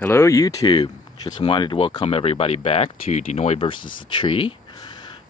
Hello YouTube, just wanted to welcome everybody back to Denoy versus the tree.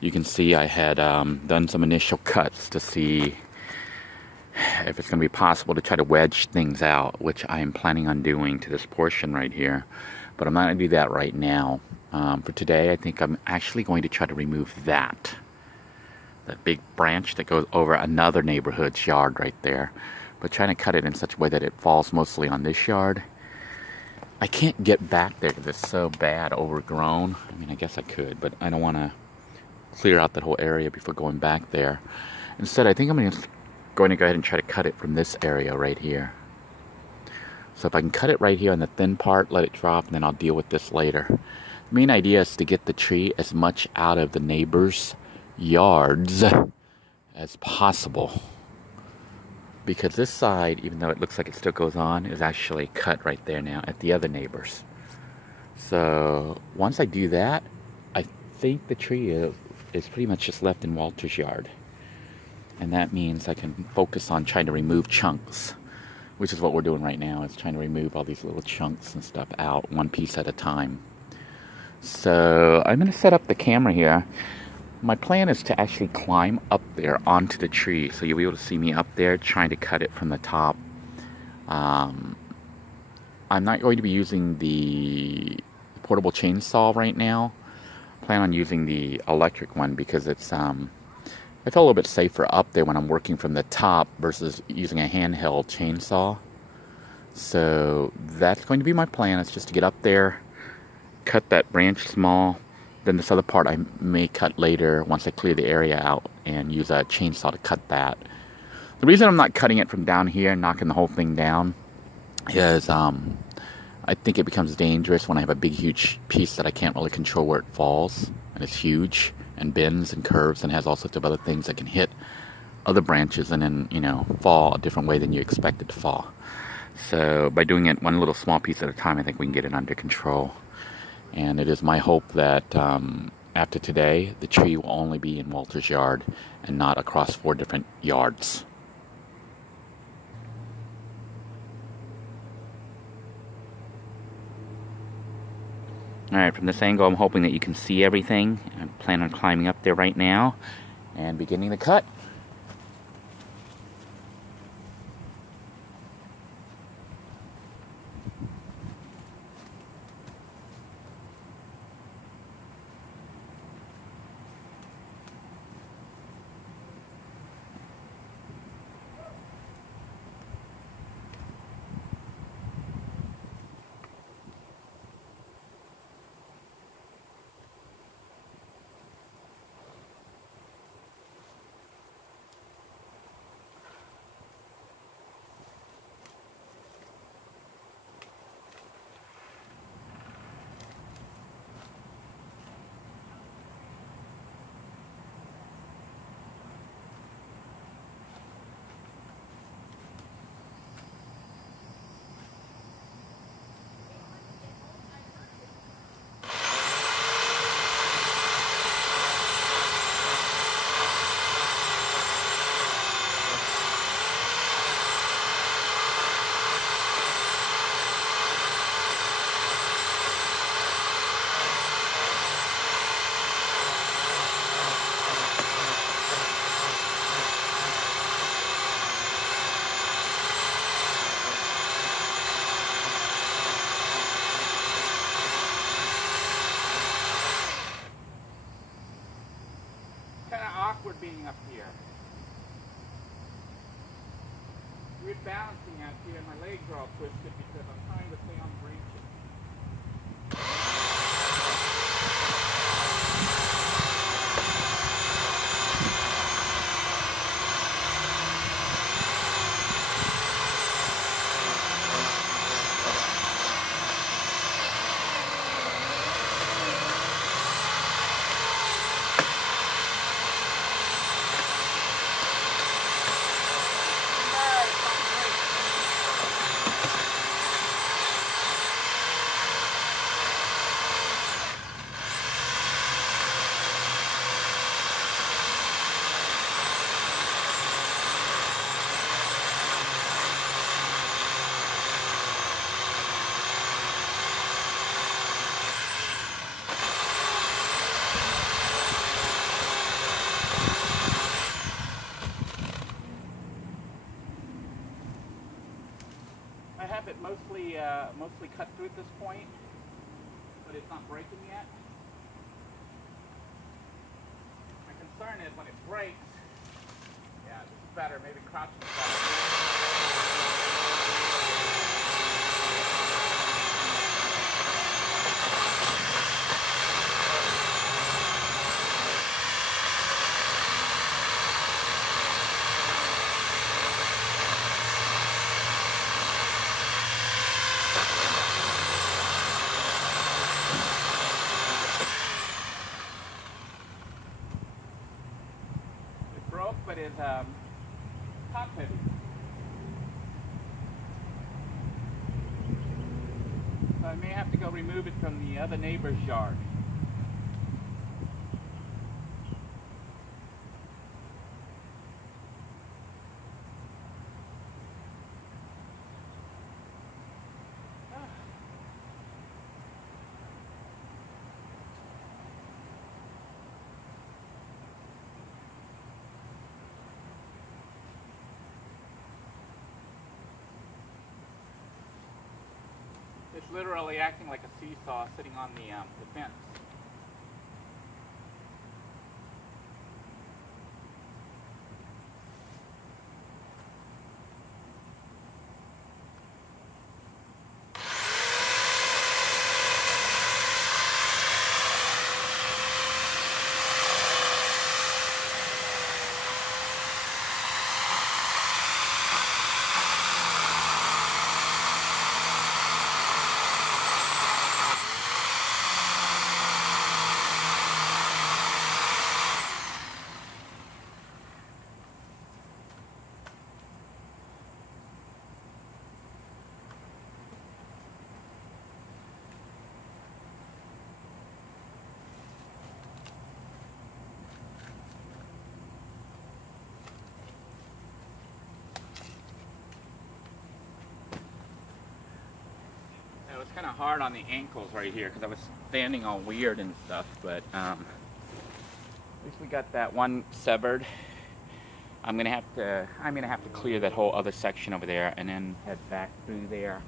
You can see I had done some initial cuts to see if it's going to be possible to try to wedge things out, which I am planning on doing to this portion right here. But I'm not going to do that right now. For today, I think I'm actually going to try to remove that big branch that goes over another neighborhood's yard right there. But trying to cut it in such a way that it falls mostly on this yard. I can't get back there because it's so bad, overgrown. I mean, I guess I could, but I don't want to clear out that whole area before going back there. Instead, I think I'm going to go ahead and try to cut it from this area right here. So if I can cut it right here on the thin part, let it drop, and then I'll deal with this later. The main idea is to get the tree as much out of the neighbors' yards as possible. Because this side, even though it looks like it still goes on, is actually cut right there now at the other neighbors. So once I do that, I think the tree is pretty much just left in Walter's yard. And that means I can focus on trying to remove chunks, which is what we're doing right now, is trying to remove all these little chunks and stuff out, one piece at a time. So I'm going to set up the camera here. My plan is to actually climb up there onto the tree, so you'll be able to see me up there trying to cut it from the top. I'm not going to be using the portable chainsaw right now. I plan on using the electric one because it's I feel a little bit safer up there when I'm working from the top versus using a handheld chainsaw. So that's going to be my plan, is just to get up there, cut that branch small. Then this other part I may cut later once I clear the area out and use a chainsaw to cut that. The reason I'm not cutting it from down here, knocking the whole thing down, is I think it becomes dangerous when I have a big huge piece that I can't really control where it falls. And it's huge and bends and curves and has all sorts of other things that can hit other branches and then, you know, fall a different way than you expect it to fall. So by doing it one little small piece at a time, I think we can get it under control. And it is my hope that after today, the tree will only be in Walter's yard and not across 4 different yards. Alright, from this angle, I'm hoping that you can see everything. I plan on climbing up there right now and beginning the cut. Awkward being up here. We're balancing out here and my legs are all twisted because I'm trying to stay on the branches. have it mostly cut through at this point, but it's not breaking yet. My concern is when it breaks, yeah, this is better, maybe crouching is better. But it's top heavy. So I may have to go remove it from the other neighbor's yard. It's literally acting like a seesaw sitting on the fence. It was kind of hard on the ankles right here because I was standing all weird and stuff, but at least we got that one severed. I'm gonna have to clear that whole other section over there and then head back through there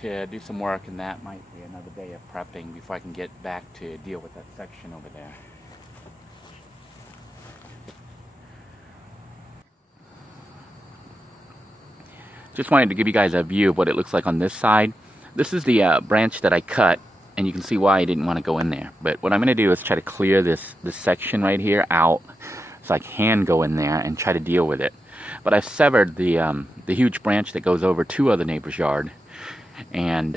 to do some work, and that might be another day of prepping before I can get back to deal with that section over there. Just wanted to give you guys a view of what it looks like on this side. This is the branch that I cut, and you can see why I didn't want to go in there. But what I'm going to do is try to clear this section right here out so I can go in there and try to deal with it. But I've severed the huge branch that goes over to other neighbor's yard, and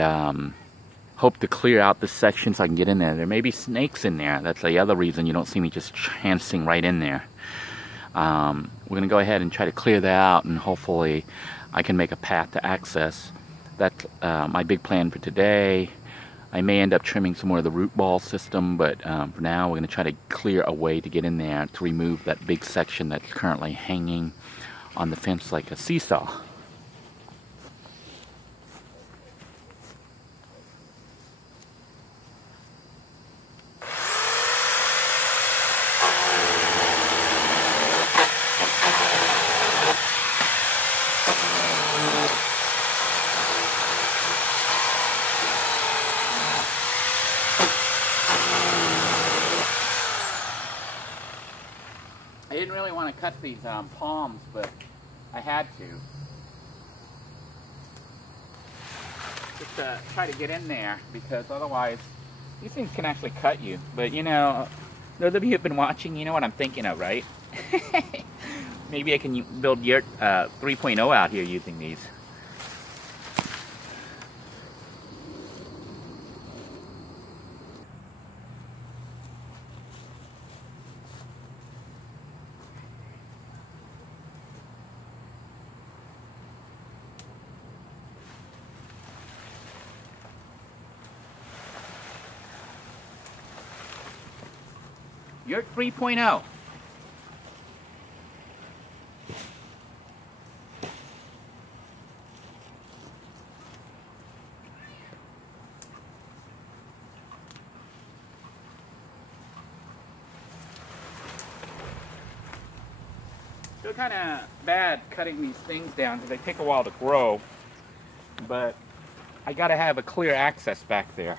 hope to clear out this section so I can get in there. There may be snakes in there. That's the other reason you don't see me just chancing right in there. We're going to go ahead and try to clear that out, and hopefully I can make a path to access. That's my big plan for today. I may end up trimming some more of the root ball system, but for now we're going to try to clear a way to get in there to remove that big section that's currently hanging on the fence like a seesaw. I didn't really want to cut these palms, but I had to. Just to try to get in there, because otherwise these things can actually cut you. But you know, those of you who have been watching, you know what I'm thinking of, right? Maybe I can build Yurt 3.0 out here using these. Yurt 3.0. Still kind of bad cutting these things down because they take a while to grow. but I gotta have a clear access back there.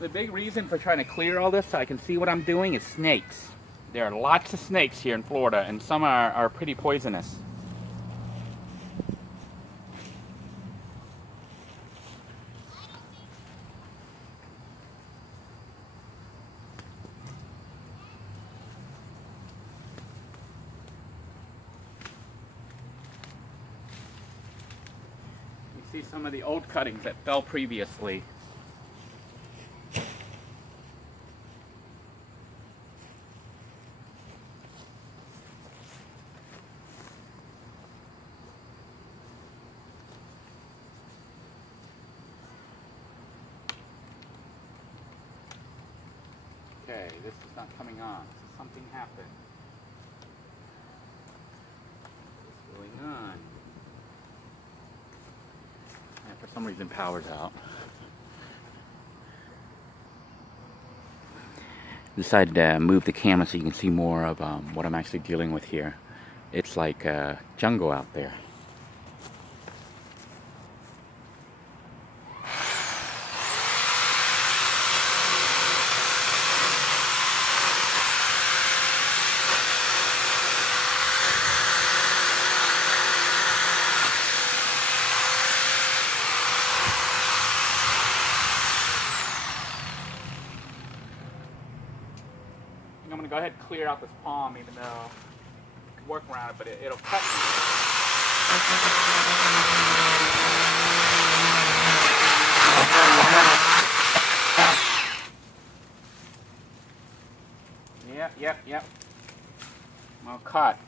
The big reason for trying to clear all this so I can see what I'm doing is snakes. There are lots of snakes here in Florida, and some are pretty poisonous. You see some of the old cuttings that fell previously. Okay, this is not coming on. Something happened. What's going on? And for some reason, power's out. Decided to move the camera so you can see more of what I'm actually dealing with here. It's like jungle out there. I'm going to go ahead and clear out this palm, even though I can work around it, but it'll cut me. Yep. Well, cut.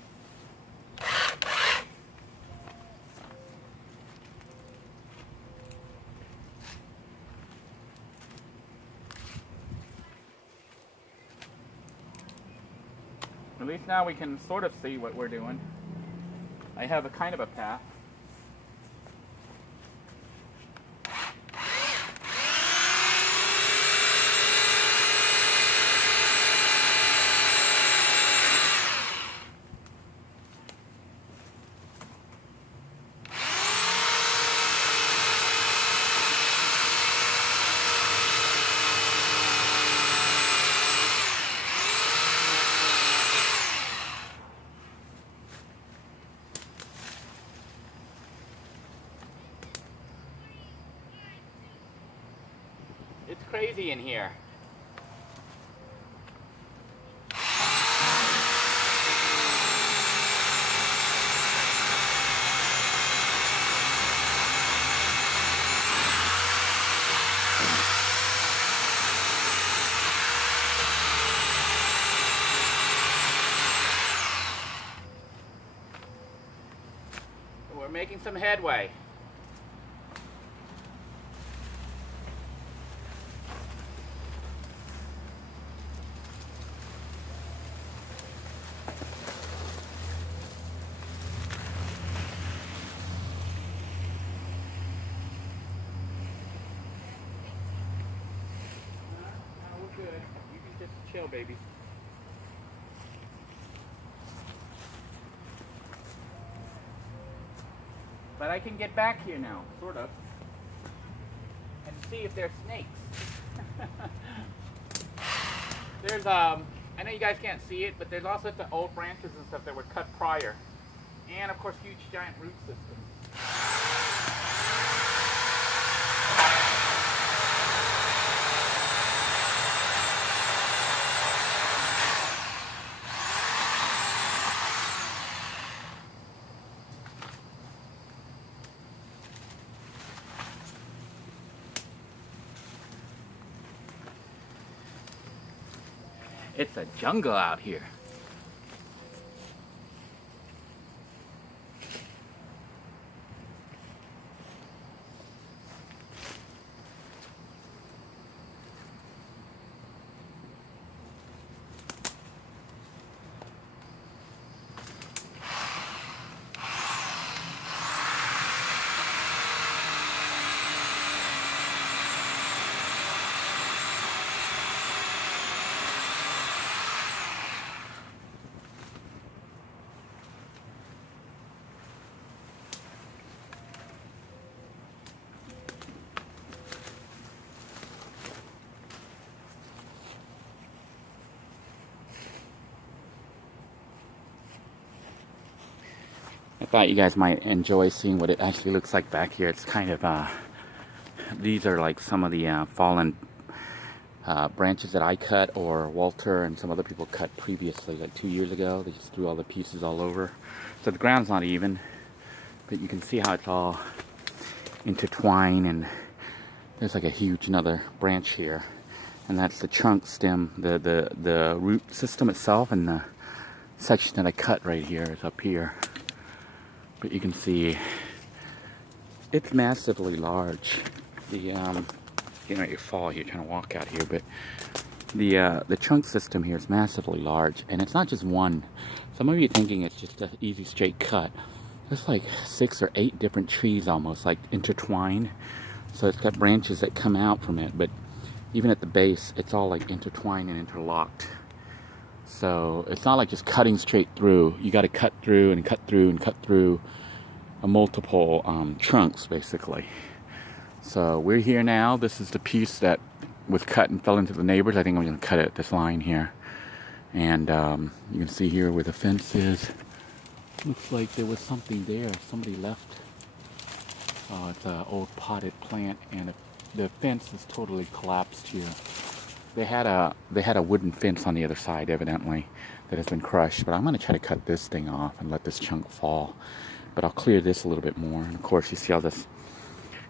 At least now we can sort of see what we're doing. I have a kind of a path. It's crazy in here. We're making some headway. Chill, baby. But I can get back here now, sort of, and see if there's snakes. There's, I know you guys can't see it, but there's also the old branches and stuff that were cut prior. And, of course, huge, giant root systems. It's a jungle out here. I thought you guys might enjoy seeing what it actually looks like back here. It's kind of, these are like some of the fallen branches that I cut, or Walter and some other people cut previously, like 2 years ago. They just threw all the pieces all over. So the ground's not even, but you can see how it's all intertwined, and there's like a huge another branch here. And that's the trunk stem, the root system itself, and the section that I cut right here is up here. But you can see it's massively large. The you know, you fall here trying to walk out here, but the trunk system here is massively large, and it's not just one. Some of you are thinking it's just an easy straight cut. There's like 6 or 8 different trees almost like intertwined. So it's got branches that come out from it, but even at the base, it's all like intertwined and interlocked. So it's not like just cutting straight through. You got to cut through and cut through and cut through multiple trunks, basically. So we're here now. This is the piece that was cut and fell into the neighbors. I think I'm going to cut it at this line here. And you can see here where the fence is. Looks like there was something there. Somebody left. Oh, it's an old potted plant, and the fence is totally collapsed here. They had a wooden fence on the other side, evidently, that has been crushed. But I'm going to try to cut this thing off and let this chunk fall. But I'll clear this a little bit more. And of course, you see all this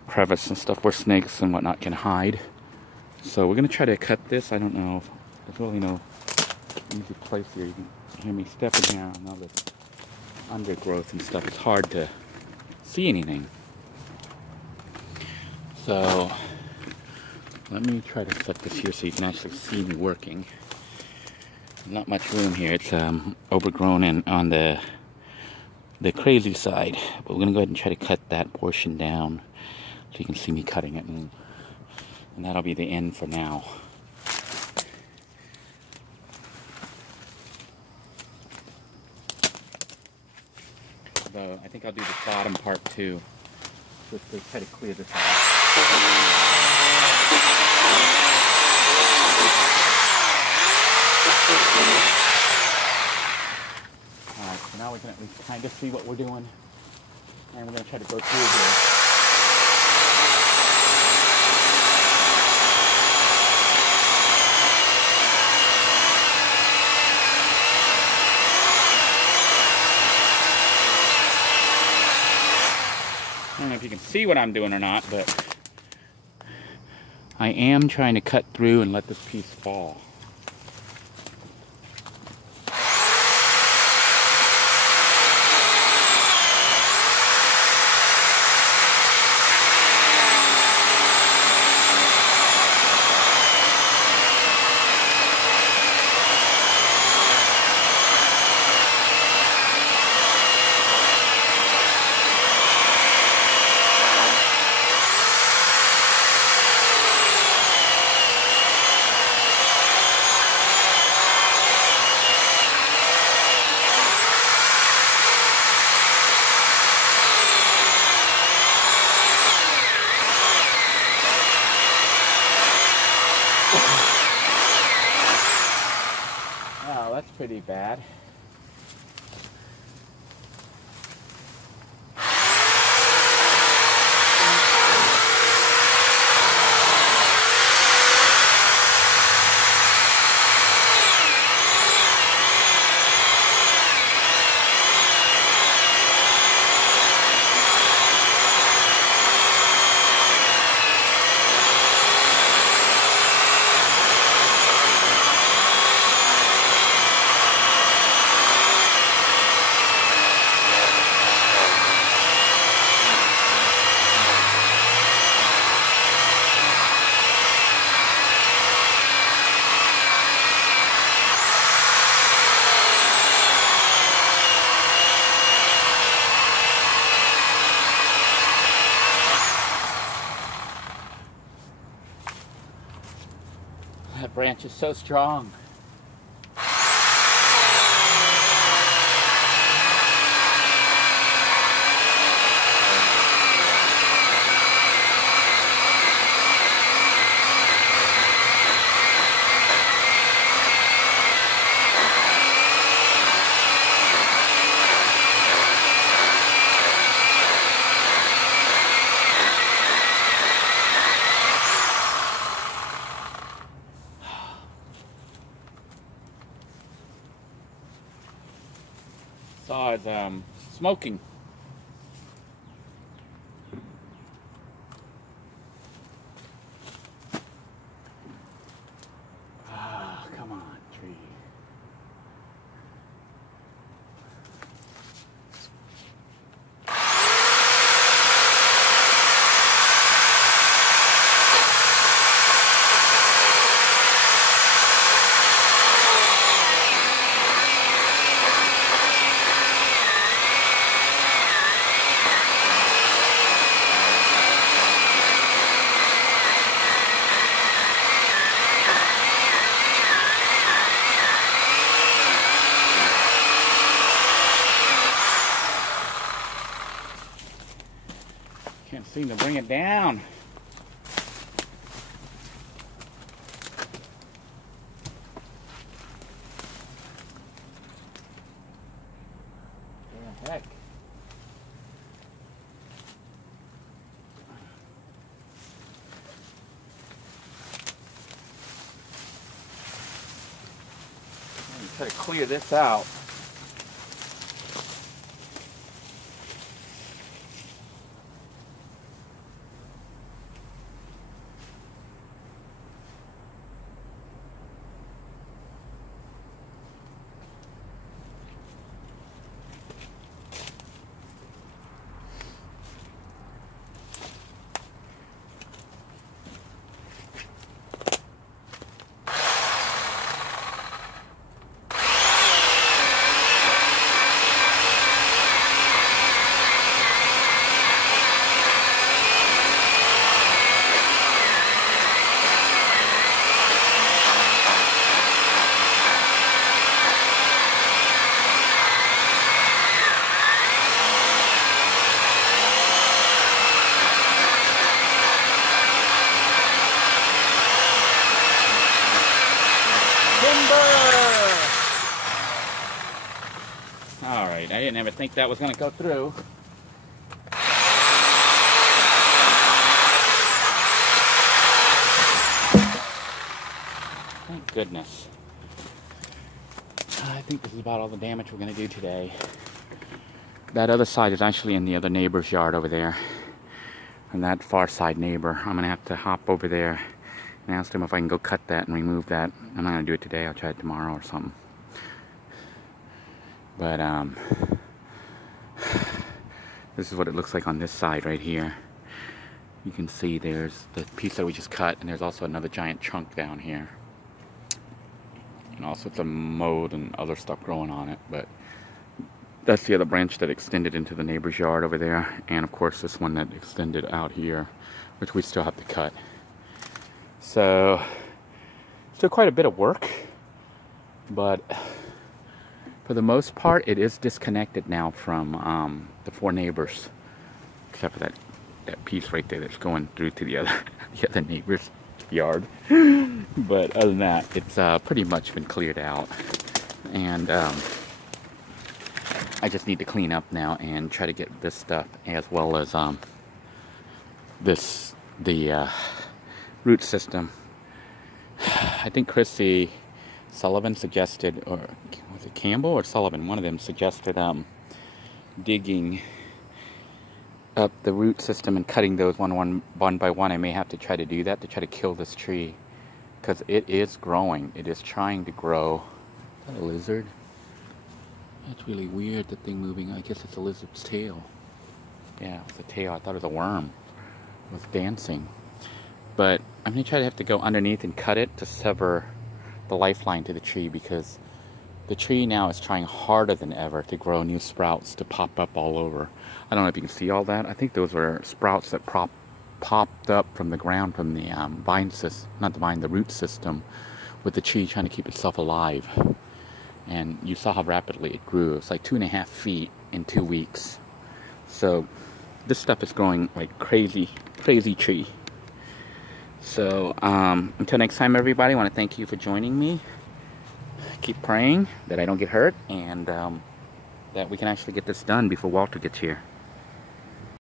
crevice and stuff where snakes and whatnot can hide. So we're going to try to cut this. I don't know if there's really no easy place here. You can hear me stepping here on all this undergrowth and stuff. It's hard to see anything. So let me try to set this here so you can actually see me working. Not much room here. It's overgrown and on the crazy side. But we're going to go ahead and try to cut that portion down so you can see me cutting it. And that'll be the end for now. Although I think I'll do the bottom part too, just to try to clear this out. Alright, so now we can at least kind of see what we're doing, and we're going to try to go through here. I don't know if you can see what I'm doing or not, but I am trying to cut through and let this piece fall. Wow, that's pretty bad. branch is so strong. Saw it smoking. Ah, come on, tree. Can't seem to bring it down. What the heck? Let me try to clear this out. Alright, I didn't ever think that was going to go through. Thank goodness. I think this is about all the damage we're going to do today. That other side is actually in the other neighbor's yard over there. And that far side neighbor. I'm going to have to hop over there and ask him if I can go cut that and remove that. I'm not going to do it today. I'll try it tomorrow or something. But this is what it looks like on this side right here. You can see there's the piece that we just cut, and there's also another giant chunk down here. And all sorts of mold and other stuff growing on it. But that's the other branch that extended into the neighbor's yard over there. And of course this one that extended out here, which we still have to cut. So, still quite a bit of work. But for the most part, it is disconnected now from the four neighbors, except for that piece right there that's going through to the other neighbor's yard. But other than that, it's pretty much been cleared out, and I just need to clean up now and try to get this stuff, as well as the root system. I think Chrissy Sullivan suggested, or was it Campbell or Sullivan? One of them suggested digging up the root system and cutting those one by one. I may have to try to do that to try to kill this tree, because it is growing. It is trying to grow. Is that a lizard? That's really weird, the thing moving. I guess it's a lizard's tail. Yeah, it's a tail. I thought it was a worm. It was dancing. But I'm going to have to go underneath and cut it to sever the lifeline to the tree, because the tree now is trying harder than ever to grow new sprouts to pop up all over. I don't know if you can see all that. I think those were sprouts that popped up from the ground from the vine system, not the vine, the root system, with the tree trying to keep itself alive. And you saw how rapidly it grew. It's like 2.5 feet in 2 weeks. So this stuff is growing like crazy tree. So until next time, everybody, I want to thank you for joining me. Keep praying that I don't get hurt, and that we can actually get this done before Walter gets here.